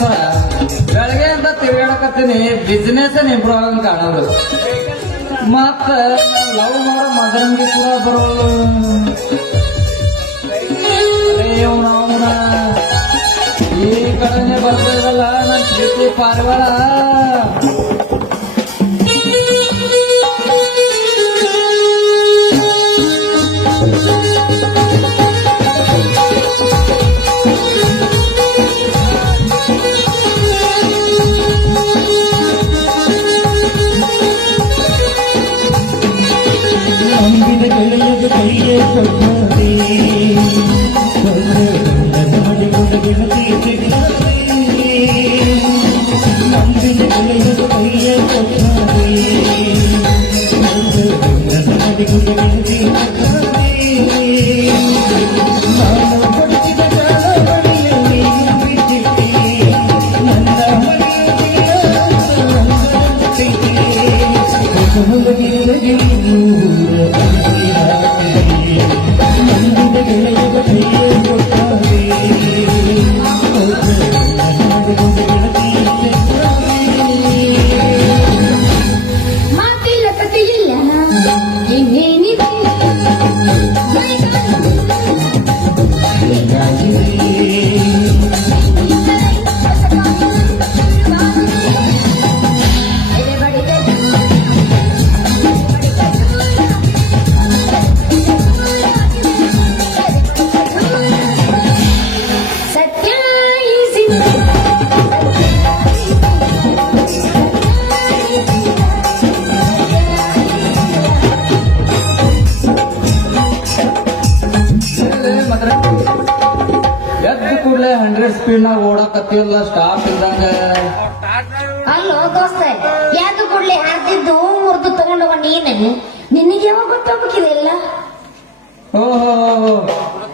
ಸರ ಬೆಳಗ್ಗೆ ಅಂತ ತಿರುಗಾಡಕತ್ತೀನಿ business improve ಆಗಂಗ್ ಕಾಣೋದು ಮತ್ತ ಲವ್ ಮಾಡೋ ಮದರಂಗಿ ಕೂಡ ಬರೋದು ಅವನ ಈ ಕಡೆನೆ ಬರ್ತಿರಲ್ಲ ನನ್ನ ಪ್ರೀತಿ ಪಾರಿವಾಳ ಕೈಯೇ ಕೊಟ್ಟರೆ ನಂಬಿದ ಕೈಯೇ ಕೊಟ್ಟರೆ ನಾನು ಕೊಟ್ಟಿದ ಕಾಲವಳಿಯಲ್ಲಿ ಬಿಟ್ಟಿದ್ದೆ ನನ್ನ ಮನೆಯಲ್ಲಿ ಮಾತಿಲ್ಲ ಕಥೆಯಿಲ್ಲ ಇನ್ನೇನಿದೆ ಎದ್ದು ಕೂಡಲೇ 100 ಸ್ಪೀಡ್ ನಾಗ ಓಡಕತ್ತಿಲ್ಲ ಸ್ಟಾಪ್ ಇದ್ದಂಗ ಅಲ್ಲೋ ದೋಸ್ತ ಯಾವ್ದು ಕೊಡ್ಲಿ ಹಾರ್ದಿದ್ದು ಮುರಿದು ತಗೊಂಡವ ನೀನು ನಿನಗೆ ಯಾವಾಗ ಗೊತ್ತಾಗ್ಬೇಕಿದೆ ಎಲ್ಲ ಓಹೋ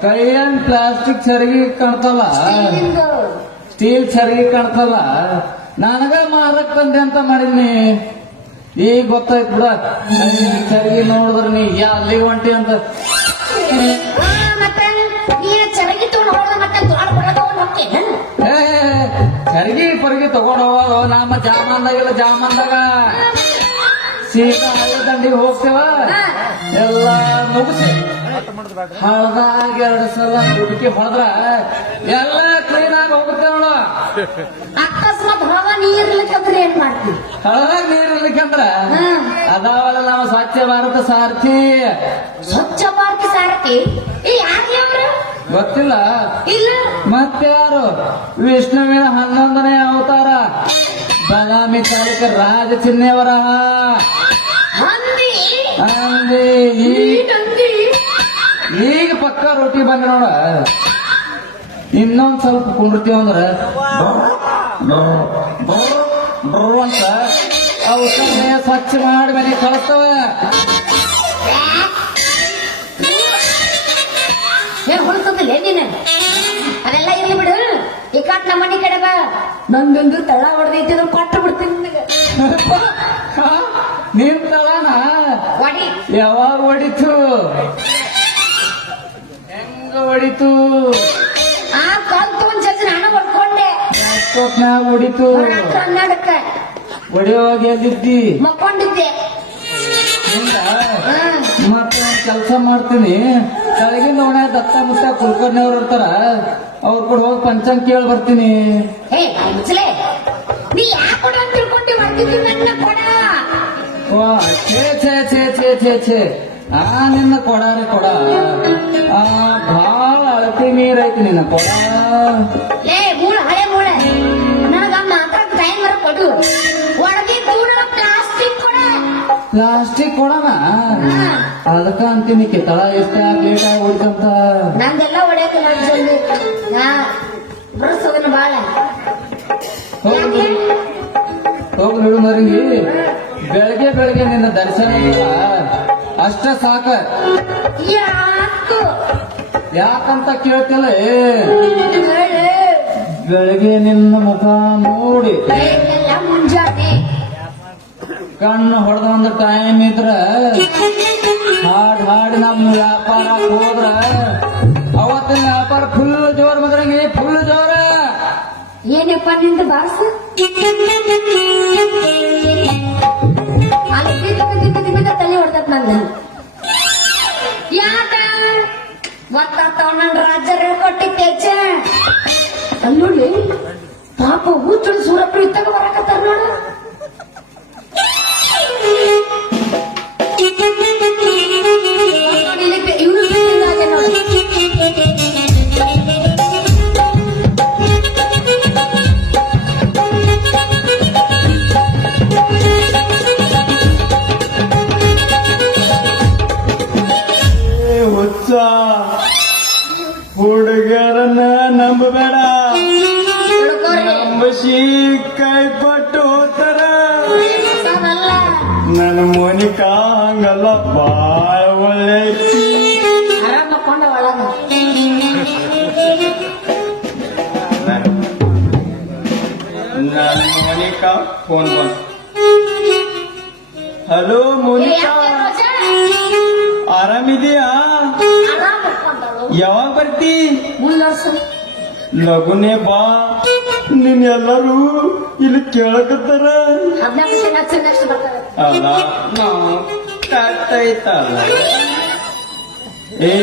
ಕೈಯನ್ ಪ್ಲಾಸ್ಟಿಕ್ ಚರಗಿ ಕಾಣ್ತಲ್ಲ ಸ್ಟೀಲ್ ಚರಗಿ ಕಾಣ್ತಲ್ಲ ನನಗ ಮಾರಕ್ ಬಂದೆ ಅಂತ ಮಾಡಿದ್ನಿ ಈಗ ಗೊತ್ತಾಯ್ತು ಬಿಡ ಚರಗಿ ನೋಡಿದ್ರ ನೀ ಅಲ್ಲಿ ಹೊಂಟಿ ಅಂತ ಮತ್ತೆ ನೀನು ಚರಗಿ ತಗೊಂಡು ಹೋದ ಮತ್ತೆ ದ್ವಾರ ತಗೊಂಡು ಹೋಗ್ತೇನೆ ಚರಗಿ ಪರಗಿ ತಗೊಂಡ್ ಹೋಗೋದು ನಮ್ಮ ಜಾಮಂದಾಗಿಲ್ಲ ಜಾಮಂದಾಗ ಸೀದಾ ದಂಡಿಗೆ ಹೋಗ್ತೇವ ಎಲ್ಲ ಮುಗಿಸಿ ಹಳದಾಗ 2 ಸಲ ಹುಡುಕಿ ಹೊಡೆದ್ರ ಎಲ್ಲ ಕ್ಲೀನ್ ಆಗಿ ಹೋಗುತ್ತೆ ನೋಡ ಅಕಸ್ಮಾತ್ ಹೊಗ ನೀರ್ಲಿಕ್ಕಂದ್ರೆ ಏನ್ ಮಾಡ್ತೀವಿ ಹಳದಾಗ ನೀರ್ ಇರ್ಲಿಕ್ಕಂದ್ರ ಅದಾವಲ್ಲ ನಮ್ಮ ಸ್ವಚ್ಛ ಭಾರತ ಸಾರಥಿ ಸ್ವಚ್ಛ ಭಾರತ ಸಾರಥಿ ಯಾರ್ಲಿ ಅವ್ರು ಗೊತ್ತಿಲ್ಲ ಇಲ್ಲ ಮತ್ತೆ ಯಾರು ವಿಷ್ಣುವಿನ 11ನೇ ಅವತಾರ ಬಾದಾಮಿ ತಾಲೂಕ ರಾಜ ಚಿಹ್ನೆಯವರ ಹಂದಿ ಅಂದಿ ಹಂದಿ ಈಗ ಪಕ್ಕ ರೊಟ್ಟಿ ಬಂದ ನೋಡ ಇನ್ನೊಂದ್ ಸ್ವಲ್ಪ ಕುಂಡಿರ್ತೀವ ಅಂದ್ರ ಅಂತ ಔಷಧ ಸ್ವಚ್ಛ ಮಾಡಿ ಮನೆ ಕಳಿಸ್ತವ ಏನ್ ಹೊಡ್ತದಿಲ್ಲ ನೀನು ಅದೆಲ್ಲ ಇರ್ಲಿ ಬಿಡು ಈ ಕಾಟ್ ನಮ್ಮ ಮನೆ ಕಡೆ ಬಾ ನಂದೊಂದು ತಳ ಹೊಡೆದೈತಿ ಅದನ್ನ ಕೊಟ್ಟು ಬಿಡ್ತೀನಿ ನಿನಗೆ ನಿನ್ ತಳನ ಹೊಡಿ ಯಾವಾಗ ಹೊಡಿತು ಹೆಂಗ ಹೊಡಿತು ಆ ಕಾಲ್ ತಗೊಂಡ್ ಜಲ್ದಿ ನಾನು ಬರ್ಕೊಂಡೆ ಎಷ್ಟೊತ್ನ್ಯಾಗ ಹೊಡಿತು ರಾತ್ರಿ 12ಕ್ಕೆ ಹೊಡಿಯೋವಾಗ ಎಲ್ಲಿದ್ದಿ ಮಕ್ಕೊಂಡಿದ್ದೆ ಹಿಂಗ ಮತ್ತೆ ಕೆಲಸ ಮಾಡ್ತೀನಿ ಕೆಳಗಿನ ಓಣೆ ದತ್ತ ಮುತ್ತ ಕುಲ್ಕರ್ಣಿಯವ್ರು ಇರ್ತಾರ ಅವ್ರ ಕೂಡ ಹೋಗಿ ಪಂಚಾಂಗ ಕೇಳಿ ಬರ್ತೀನಿ ಹೇ ಮುಚ್ಚಲೆ ನೀ ಯಾಕೆ ಕೊಡ ಅಂತ ತಿಳ್ಕೊಂಡಿ ಬರ್ತಿದ್ದು ನನ್ನ ಕೊಡ ವಾ ಛೇ ಛೇ ಛೇ ಛೇ ಛೇ ಛೇ ಆ ನಿನ್ನ ಕೊಡಾರೆ ಕೊಡ ಆ ಭಾಳ ಅಳತಿ ನೀರೈತಿ ನಿನ್ನ ಕೊಡ ಲೇ ಮೂಳ ಹಳೆ ಮೂಳ ನನಗ ಮಾತ್ರ ಟೈಮ್ ಬರ ಕೊಡು ಒಳಗೆ ಕೂಡ ಪ್ಲಾಸ್ಟಿಕ್ ಕೊಡ ಪ್ಲಾಸ್ಟಿಕ್ ಕೊಡನ ಅದಕ್ಕ ಅಂತೀನಿ ತಳ ಎಷ್ಟ ಲೇಟ್ ಆಗಿ ಹೊಡಿತಂತ ನಂದೆಲ್ಲ ಹೊಡ್ಯಾಕ ನಾನು ಜಲ್ದಿ ನಾ ಬರ್ಸೋದನ್ನ ಬಾಳ ಯಾಕೆ ಹೋಗಿ ನೋಡು ಮರಂಗಿ ಬೆಳಗ್ಗೆ ಬೆಳಗ್ಗೆ ನಿನ್ನ ದರ್ಶನ ಇಲ್ಲ ಅಷ್ಟ ಸಾಕ ಯಾಕು ಯಾಕಂತ ಕೇಳ್ತಿಲ್ಲ ಹೇಳು. ಬೆಳಗ್ಗೆ ನಿನ್ನ ಮುಖ ನೋಡಿ ಎಲ್ಲ ಮುಂಜಾನೆ ಕಣ್ಣು ಹೊಡೆದ ಒಂದು ಟೈಮ್ ಇದ್ರ ಹಾಡಿ ನಮ್ಮ ವ್ಯಾಪಾರ ಹೋದ್ರ ಅವತ್ತಿನ ವ್ಯಾಪಾರ ಫುಲ್ ಜೋರ್ ಮದ್ರಂಗಿ ಫುಲ್ ಜೋರ ಏನಪ್ಪ ನಿಂದು ಬಾರ್ಸ ಅಲ್ಲಿ ಬಿದ್ದ ತಲೆ ಹೊಡ್ತತ್ ನಂದು ಯಾಕ ಗೊತ್ತಾಗ್ತಾವ ನನ್ ರಾಜ್ಯರ ಕೊಟ್ಟಿದ್ದೆ ಅಲ್ಲಿ ನೋಡಿ ಪಾಪ ಹುಚ್ಚುಳಿ ಸೂರಪ್ಪ ಇತ್ತಾಗ ಬರಕತ್ತಾರ ನೋಡ ಇವ್ರು ನೋಡಿ ಹುಚ್ಚ ಹುಡುಗರನ್ನ ನಂಬಬೇಡ, ನಂಬಸಿ ಕೈ ಕೊಟ್ಟು ಹೋಗ್ತಾರ. ನನ್ನ ಮೋನಿಕಾ ಹಂಗಲ್ಲ, ಬಾಳ ಒಳ್ಳೆ ಆರಾಮ ಕೊಂಡ ಒಳಗ ನನ್ನ ಮೋನಿಕಾ ಫೋನ್ ಬಂತು. ಹಲೋ ಮೋನಿಕಾ, ಆರಾಮಿದೀಯಾ? ಆರಾಮ ಕೊಂಡಳು ಯಾವಾಗ ಬರ್ತಿ? ಮುಲ್ಲರ್ಸ ಲಗುನೆ ಬಾ, ನಿನ್ ಎಲ್ಲರೂ ಇಲ್ಲಿ ಕೇಳಕತ್ತಾರ. 14 ನೆಕ್ಸ್ಟ್ ಬರ್ತಾರೆ ಅಲ್ಲ ನಾವು ಕಟ್ಟೈತಲ್ಲ. ಏ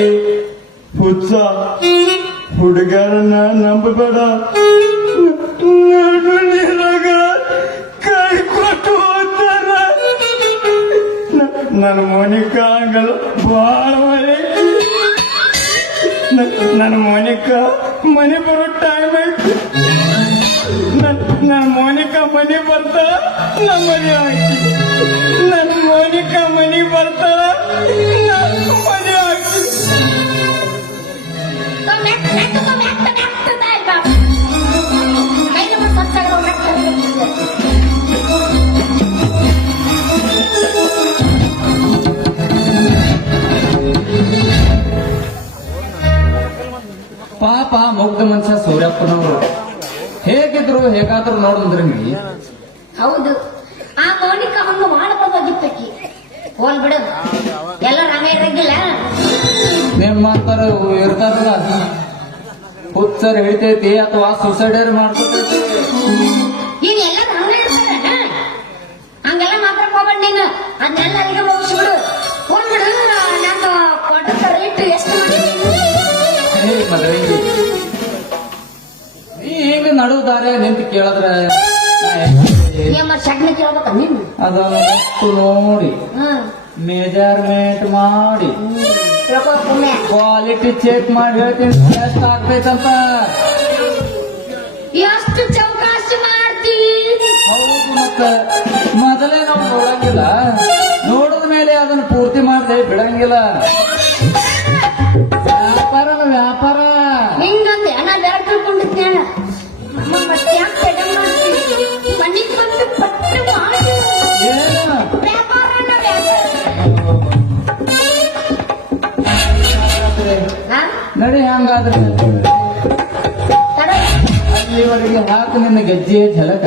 ಹುಚ್ಚ, ಹುಡುಗರನ್ನ ನಂಬಬೇಡ, ನಾನು ನಿನಗ ಕೈ ಕೊಟ್ಟು ಹೋಗ್ತಾರ. ನನ್ನ ಮೋನಿಕಾ ಹಂಗಲ್ಲ, ಬಾಳ ಒಳ್ಳೆ. ನನ್ನ ಮೋನಿಕಾ ಮನೆ ಬರೋ ಟೈಮ್ ಐತಿ. ನನ್ನ ಮೋನಿಕಾ ಮನೆ ಬರ್ತಾಳ, ನಮ್ಮ ಮನೆ ಹಾಕಿ. ನನ್ನ ಮೋನಿಕಾ ಮನೆ ಬರ್ತಾಳ, ನನ್ನ ಮನೆ ಹಾಕಿ. ಪಾಪ ಮುಗ್ಧ ಮನುಷ್ಯ ಸೂರ್ಯಪ್ಪನವರು ಹೇಗಿದ್ರು ಹೇಗಾದ್ರು ನೋಡಿದ್ರಿ. ಹೌದು, ಆ ಮೌನಿಕ ಹಂಗ ಮಾಡಬಹುದಾಗಿತ್ತಕ್ಕಿ. ಹೋಲ್ ಬಿಡು, ಎಲ್ಲ ರಮೇ ಇರಂಗಿಲ್ಲ. ನಿಮ್ಮಂತರ ಇರ್ತಾರಲ್ಲ, ಹುಚ್ಚರ್ ಹಿಡಿತೈತಿ ಅಥವಾ ಸುಸೈಡರ್ ಮಾಡ್ಕೊತೈತಿ. ಈಗ ಎಲ್ಲ ಹಂಗ ಇರ್ತಾರ, ಹಂಗೆಲ್ಲ ಮಾತ್ರ ಹೋಗ್ಬೇಡ ನೀನು. ಅದನ್ನೆಲ್ಲ ಅಲ್ಲಿಗೆ ಮುಗಿಸ್ಬಿಡು. ಹೋಲ್ ಬಿಡು, ನಾನು ಕೊಟ್ಟ ರೇಟ್ ಎಷ್ಟು ಮದ್ರಂಗಿ ಈಗ ನಡು ದಾರ್ಯ ನಿಂತು ಕೇಳಿದ್ರೆ ನಿಮ್ಮ ಸಗಣಿ ಕೇಳ್ಬೇಕ ನೀನು. ಅದನ್ನು ಮುಟ್ಟು ನೋಡಿ ಮೆಜರ್ಮೆಂಟ್ ಮಾಡಿ ಕ್ವಾಲಿಟಿ ಚೆಕ್ ಮಾಡಿ ಹೇಳ್ತೀನಿ ಎಷ್ಟು ಆಗ್ತೈತಂತ. ಎಷ್ಟು ಚೌಕಾಸಿ ಮಾಡ್ತಿ? ಹೌದು, ಮತ್ತ ಮೊದಲೇ ನಾವು ನೋಡಂಗಿಲ್ಲ, ನೋಡಿದ ಮೇಲೆ ಅದನ್ನು ಪೂರ್ತಿ ಮಾಡದೆ ಬಿಡಂಗಿಲ್ಲ. ವ್ಯಾಪಾರ ವ್ಯಾಪಾರ ಹಿಂಗಂದೆ ನಾ ಬೇರೆ ತಿಳ್ಕೊಂಡಿದ್ದೆ. ಮತ್ತೆ ಯಾಕೆ ಮಾಡ್ತಿ? ಮನೆಗೆ ಬಂದು ಪಟ್ಟು ಮಾಡಿ ಏನು ವ್ಯಾಪಾರ ನಡಿ, ಹಂಗಾದ್ರೆ ಅಲ್ಲಿವರೆಗೆ ಹಾಕು ನಿನ್ನ ಗೆಜ್ಜೆ ಝಲಕ.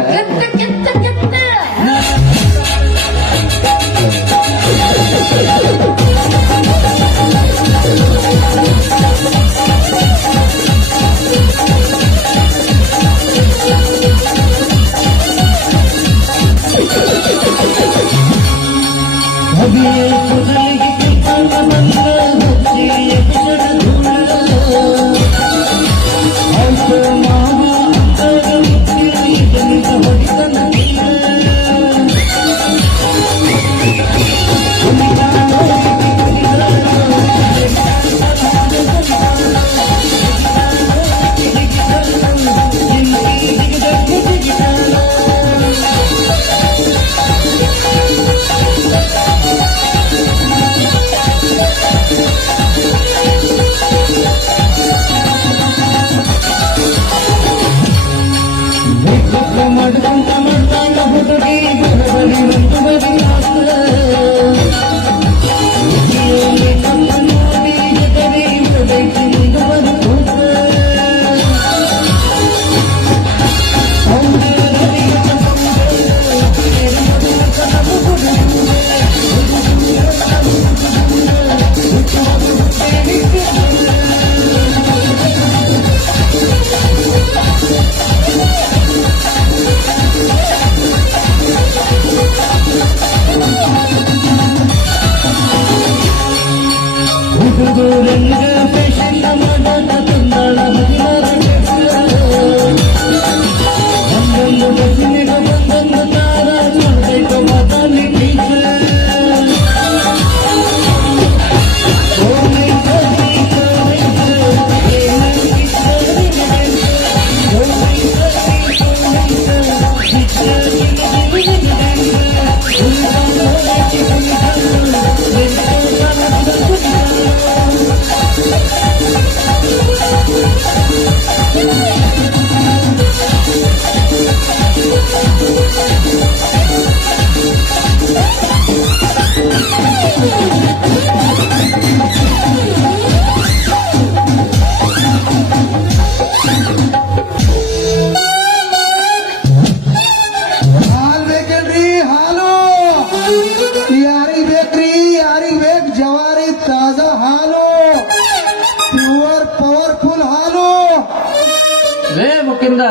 ಏ ಮುಕ್ಕಿಂದ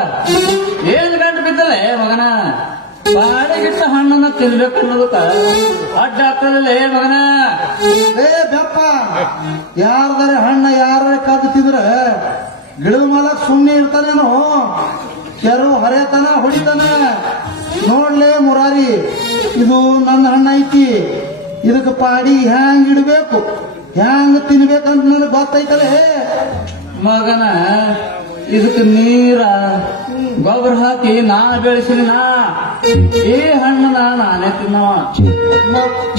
ಏನ್ ಗಂಟು ಬಿದ್ದಲೆ ಮಗನ ಬಾಡಿಗಿಟ್ಟ ಹಣ್ಣನ್ನ ತಿನ್ಬೇಕು ಅನ್ನೋದಕ್ಕ ಅಡ್ಡ ಆಗ್ತದಲ್ಲ ಮಗನ. ಏ ಬೆಪ್ಪ, ಯಾರ್ದಾರೆ ಹಣ್ಣ ಯಾರ ಕದ್ದು ತಿಂದ್ರ ಗಿಡದ ಮಾಲಕ್ ಸುಮ್ಮನೆ ಇರ್ತಾನೇನೋ, ಕೆರು ಹರಿಯತನ ಹೊಡಿತಾನ. ನೋಡ್ಲೇ ಮುರಾರಿ, ಇದು ನನ್ನ ಹಣ್ಣ ಐತಿ, ಇದಕ್ಕೆ ಪಾಡಿ ಹ್ಯಾಂಗ್ ಇಡ್ಬೇಕು ಹ್ಯಾಂಗ್ ತಿನ್ಬೇಕಂತ ನನಗೆ ಗೊತ್ತೈತಲೇ ಮಗನ. ಇದಕ್ಕೆ ನೀರ ಗೊಬ್ಬರ ಹಾಕಿ ನಾ ಬೆಳೆಸಿನ ಈ ಹಣ್ಣನ್ನ ನಾನೇ ತಿನ್ನವ.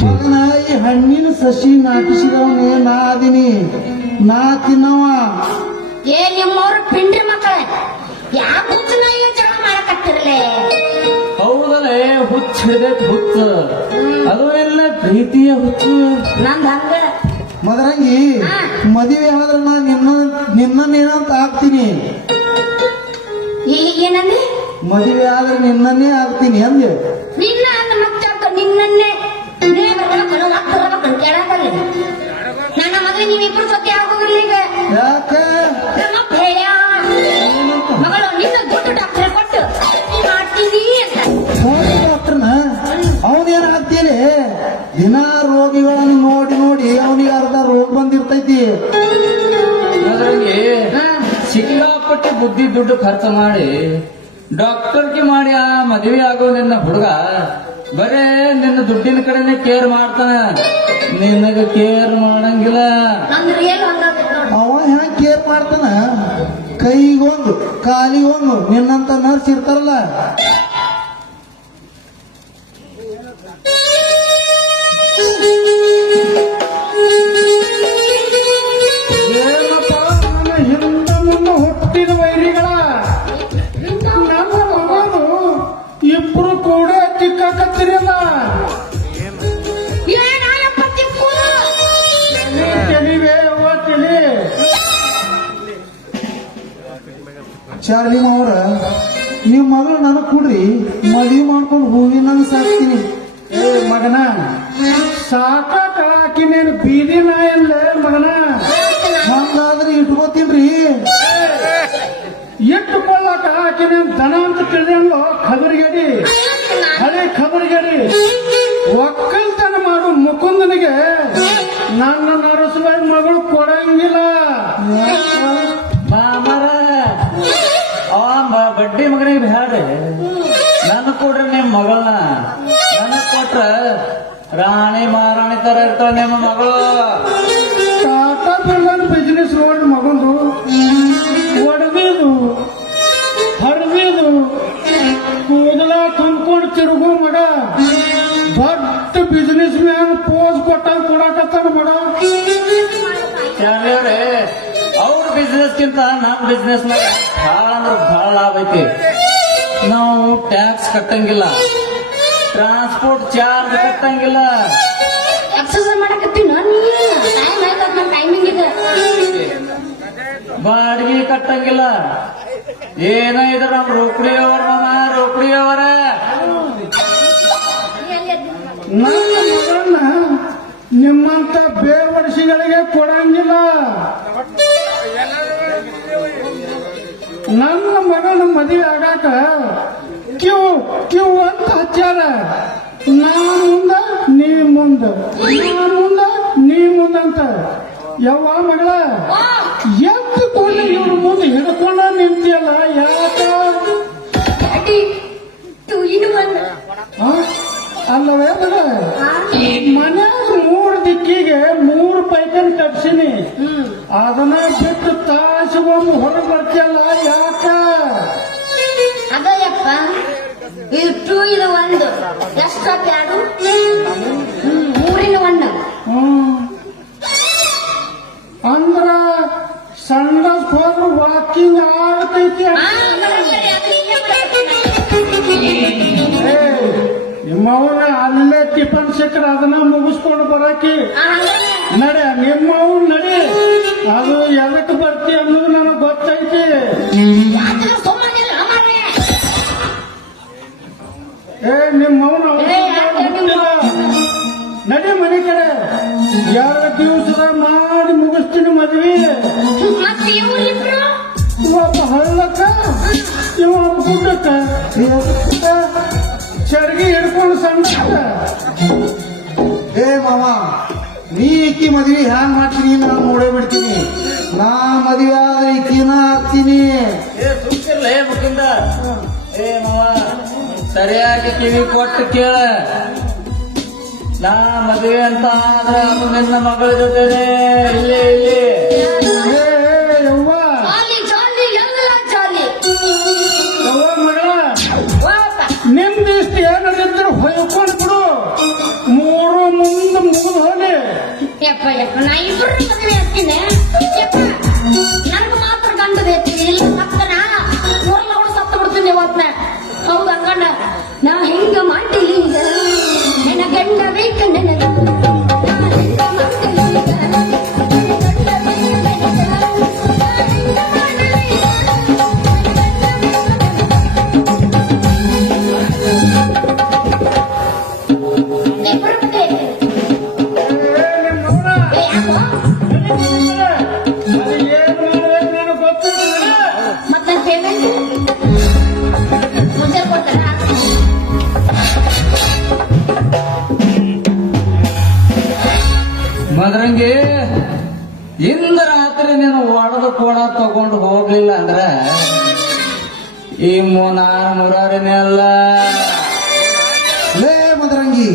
ಮಗನ, ಈ ಹಣ್ಣಿನ ಸಸಿ ನಾಟಿಸಿದವನೇ ನಾ ಅದೀನಿ, ನಾ ತಿನ್ನವ. ಏ ನಿಮ್ಮವ್ರ ಪಿಂಡ್ರಿ ಮಕ್ಕಳೇ, ಯಾವ ಹುಚ್ಚನ ಇಲ್ಲ ಜಗಳ ಮಾಡಕತ್ತಿರಲೇ. ಹೌದಲೇ, ಹುಚ್ಚ ಹಿಡಿದೈತ್ ಹುಚ್ಚ, ಅದು ಎಲ್ಲ ಪ್ರೀತಿಯ ಹುಚ್ಚು. ನಂದ್ ಹಂಗ ಮದರಂಗಿ, ಮದುವೆ ಆದ್ರೆ ನಾ ನಿನ್ನನ್ನೇನಂತ ಆಗ್ತೀನಿ. ಏನಂದ್ರೆ ಮದುವೆ ಆದ್ರೆ ನಿನ್ನನ್ನೇ ಆಗ್ತೀನಿ ಅಂದೆ. ನಿನ್ನ ಅಂದ ಮಕ್ಕಳ ನಿನ್ನನ್ನೇ ಕೇಳಕಲ್ಲ. ನನ್ನ ಮದುವೆ ನೀವಿಬ್ರು ಸತ್ಯ ಆಗೋದಿಲ್ಲ. ಈಗ ಯಾಕೆ ನಮ್ಮಪ್ಪ ಹೇಳ್ಯ ಮಗಳು ನಿನ್ನ ದುಡ್ಡು ಡಾಕ್ಟರ್ ಕೊಟ್ಟು ಮಾಡ್ತೀನಿ ಅಂತ. ಡಾಕ್ಟರ್ನ ಅವನೇನ ಆಗ್ತೀರಿ? ದಿನ ರೋಗಿಗಳನ್ನು ನೋಡಿ ನೋಡಿ ಅವನಿಗೆ ಅರ್ಧ ರೋಗ ಬಂದಿರ್ತೈತಿ. ಅದ್ರಲ್ಲಿ ಸಿಕ್ಕಾಪಟ್ಟೆ ಬುದ್ಧಿ ದುಡ್ಡು ಖರ್ಚು ಮಾಡಿ ಡಾಕ್ಟರ್ಗೆ ಮಾಡಿ ಆ ಮದುವೆ ಆಗೋ ನಿನ್ನ ಹುಡುಗ ಬರೇ ನಿನ್ನ ದುಡ್ಡಿನ ಕಡೆನೆ ಕೇರ್ ಮಾಡ್ತಾನ, ನಿನಗ ಕೇರ್ ಮಾಡಂಗಿಲ್ಲ. ನಂದು ರಿಯಲ್ ಹಂಗಾಗ್ತದೆ ನೋಡಿ. ಅವ ಹೆಂಗ್ ಕೇರ್ ಮಾಡ್ತಾನ? ಕೈಗೊಂದು ಕಾಲಿಗೊಂದು ನಿನ್ನಂತ ನರ್ಸ್ ಇರ್ತಾರಲ್ಲ, ಏನಪ್ಪ ನನ್ನ ಹಿಂದ ಮುಂದೆ ಹುಟ್ಟಿದ ವೈರಿಗಳ ನನ್ನ ಮಗನು ಇಬ್ರು ಕೂಡ ಚಿಕ್ಕಾಕತ್ತಿರಲ್ಲ. ಏನಾಯಪ್ಪ ತಿಕ್ಕು? ತಿಳಿವೆ ಅವ್ವ ತಿಳಿ. ಚಾರ್ಲಿ ಮಾವ್ರ, ನೀವು ಮಗಳು ನನಗ್ ಕೊಡ್ರಿ, ಮದುವೆ ಮಾಡ್ಕೊಂಡು ಹೂವಿನ ನಂಗೆ ಸಾಕ್ತೀನಿ. ಏ ಮಗನ, ಸಾಕಾಕ ಆಕಿನೇನು ಬೀದಿ ನಾಯಲ್ಲೇ ಮಗನ. ಹಂಗಾದ್ರೆ ಇಟ್ಕೋತೀನ್ರಿ. ಇಟ್ಟುಕೊಳ್ಳಾಕ ಆಕಿನೇನು ದನ ಅಂತ ತಿಳಿಯಲ್ಲೋ ಖಬರಿಗೇಡಿ, ಹಳೆ ಖಬರಿಗೇಡಿ. ಒಕ್ಕಲ್ತನ ಮಾಡು ಮುಕುಂದನಿಗೆ ನನ್ನ ನರಸಬಾಯಿ ಮಗಳು ಕೊಡಂಗಿಲ್ಲ. ಮಾಮರ ಅವ ಬಡ್ಡಿ ಮಗನಿಗೆ ಬ್ಯಾಡ್ರಿ, ನನ್ನ ಕೊಡ್ರಿ ನಿಮ್ ಮಗಳನ್ನ. ನನಗ್ ಕೊಟ್ರ ರಾಣಿ ಮಹಾರಾಣಿ ತರ ಇರ್ತಾಳ ನಿಮ್ಮ ಮಗಳು. ಟಾಟಾ ಬಿರ್ಲಾನ್ ಬಿಸ್ನೆಸ್ ರೋಡ್ ಮಗಂದು ಒಡವಿದು ಹರಿದು ಕೂದಲ ತುಂಬ್ಕೊಂಡು ತಿರುಗು ಮಗ. ದೊಡ್ಡ ಬಿಸ್ನೆಸ್ ಮ್ಯಾನ್ ಪೋಸ್ ಕೊಟ್ಟಾಗ ಕೊಡಕತ್ತಾನ ಮಗ. ಚಾರ್ಲಿಯವ್ರೆ, ಅವ್ರ ಬಿಸ್ನೆಸ್ಗಿಂತ ನಮ್ ಬಿಸ್ನೆಸ್ ನಾಗ ಭಾಳ ಅಂದ್ರೆ ಭಾಳ ಲಾಭ ಐತಿ. ನಾವು ಟ್ಯಾಕ್ಸ್ ಕಟ್ಟಂಗಿಲ್ಲ, ಟ್ರಾನ್ಸ್ಪೋರ್ಟ್ ಚಾರ್ಜ್ ಕಟ್ಟಂಗಿಲ್ಲ, ಎಕ್ಸರ್ಸೈಸ್ ಮಾಡಕತ್ತೀನಿ ನಾನು. ಟೈಮ್ ಆಯ್ತು, ನನ್ನ ಟೈಮಿಂಗ್ ಇದೆ. ಬಾಡಿಗೆ ಕಟ್ಟಂಗಿಲ್ಲ. ಏನ ಇದ್ರ ನಮ್ ರೋಕಡಿಯವ್ರ ರೋಕಡಿಯವರ ನನ್ನ ಮಗನ್ನ ನಿಮ್ಮಂತ ಬೇವರ್ಸಿಗಳಿಗೆ ಕೊಡಂಗಿಲ್ಲ. ನನ್ನ ಮಗನ ಮದುವೆ ಆಗಾಕ ಕ್ಯೂ ಕ್ಯೂ ಅಂತ ಹಚ್ಚಾರ. ನಾನು ಮುಂದ ನೀ ಮುಂದ, ನಾನು ಮುಂದ ನೀ ಮುಂದಂತ. ಯವ್ವ ಮಗಳ, ಎದ್ದು ಕೊಂಡು ಇವ್ರ ಮುಂದೆ ಹಿಡ್ಕೊಂಡ ನಿಂತಿಯಲ್ಲ, ಯಾಕ? Daddy, 2 in 1. ಆ? ಅಲ್ಲವೇ ಮಗ, ಮನ್ಯಾಗ 3 ದಿಕ್ಕಿಗೆ 3 ಪೈಕನ್ ಕಟ್ಸಿನಿ. ಅದನ್ನ ಬಿಟ್ಟು ತಾಸಿಗೊಮ್ಮೆ ಹೊರಗೆ ಬರ್ತಿಯಲ್ಲ, ಯಾಕ? ಅದಯ್ಯಪ್ಪ, ಇದು 2 in 1. ಎಷ್ಟ ಯಾರು 3 in 1. ಅಂದ್ರ ಸಂಡಸ್ ಹೋದ್ರು ವಾಕಿಂಗ್ ಆಗತೈತಿ. ನಿಮ್ಮವನ ಅಲ್ಲೇ ಟಿಫನ್ ಸಿಕ್ಕರೆ ಅದನ್ನ ಮುಗಿಸ್ಕೊಂಡು ಬರಾಕಿ ನಡೆ. ನಿಮ್ಮವ್ ನಡಿ, ಅದು ಎದಕ್ಕೆ ಬರ್ತಿ ಅನ್ನೋದು ನನಗೆ ಗೊತ್ತೈತಿ. ಏ ನಿಮ್ಮವನ ನಡಿ ಮನೆ ಕಡೆ. 2 ದಿವಸದ ಮಾಡಿ ಮುಗಿಸ್ತೀನಿ ಮದ್ವಿ. ಮತ್ತೆ ಇವ್ರಿಬ್ರು ಒಬ್ಬ ಹಳ್ಳಕ್ಕ ಊಟಕ್ಕ ಚರ್ಗಿ ಹಿಡ್ಕೊಂಡು ಸಣ್ಣ ಏ ಮಾವ ನೀ ಈಕಿ ಮದ್ವಿ ಹ್ಯಾಂಗ್ ಮಾಡ್ತೀನಿ ನಾನು ನೋಡೇ ಬಿಡ್ತೀನಿ. ನಾ ಮದ್ವೆ ಆದ್ರೆ ಈಕಿನ ಹಾಕ್ತೀನಿ. ಏ ಸುಮ್ಕಿರ್ಲ ಏ ಮುಖಿಂದ. ಏ ಮಾವ ಸರಿಯಾಗಿ ಕಿವಿ ಕೊಟ್ಟು ಕೇಳ. ನಾ ಮದುವೆ ಅಂತ ಆದ್ರೆ ಅದು ನಿನ್ನ ಮಗಳ ಜೊತೆನೆ ಇಲ್ಲಿ ಏ ಯವ್ವ ಜಾಲಿ ಜಾಲಿ ಎಲ್ಲ ಜಾಲಿ ಯವ್ವ ಮಗಳ ವಾಪ. ನಿಮ್ದು ಇಷ್ಟು ಏನಿದ್ರು ಹೊಯ್ಕೊಂಡು ಬಿಡು. ಮೂರು ಮುಂದೆ ಮುಗಿದು ಹೋಗಿ ಯಪ್ಪ ಯಪ್ಪ ನಾ ಇಬ್ರು ಮದುವೆ ಆಗ್ತೀನಿ ಯಪ್ಪ. ನನಗೆ ಮಾತ್ರ ಗಂಡ ಬೇಕು. ಇಲ್ಲ ಸತ್ತನ ಊರ್ಲ ಕೂಡ ಸತ್ತ ಬಿಡ್ತೀನಿ ಇವತ್ನ. ಹೌದು ಹಂಗಂಡ ನಾ ಹಿಂಗ ಮಾಡ್ತೀನಿ ಈಗ. ನನ್ನ ಗಂಡ ಬೇಕು ನನಗ. ನಾ ಹಿಂಗ ಮಾಡ್ತೀನಿ ಈಗ. ನನ್ನ ಗಂಡ ಬೇಕು ನನಗ. ನಾ ಹಿಂಗ ಮಾಡ್ತೀನಿ ಈಗ. ಏ, ಬರುತ್ತೆ. ಏ, ಯಾಕೋ? ಅದು ಏನ್ ಮಾಡ್ಬೇಕು ನನಗೆ ಗೊತ್ತಿಲ್ಲ. ಮತ್ತೆ ಪೇಮೆಂಟ್ ಮುಂಚೆ ಕೊಡ್ತಾರ. ಮದ್ರಂಗಿ ಇಂದ ರಾತ್ರಿ ನೀನು ಒಡೆದು ಕೂಡ ತಗೊಂಡು ಹೋಗ್ಲಿಲ್ಲ ಅಂದ್ರ ಈ ನಾನು ಮುರಾರಿನೆಲ್ಲ ಲೇ ಮದರಂಗಿ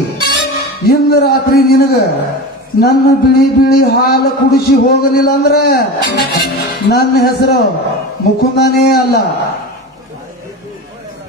ಇಂದು ರಾತ್ರಿ ನಿನಗ ನನ್ನ ಬಿಳಿ ಬಿಳಿ ಹಾಲು ಕುಡಿಸಿ ಹೋಗಲಿಲ್ಲ ಅಂದ್ರೆ ನನ್ನ ಹೆಸರು ಮುಕುಂದನೇ ಅಲ್ಲ.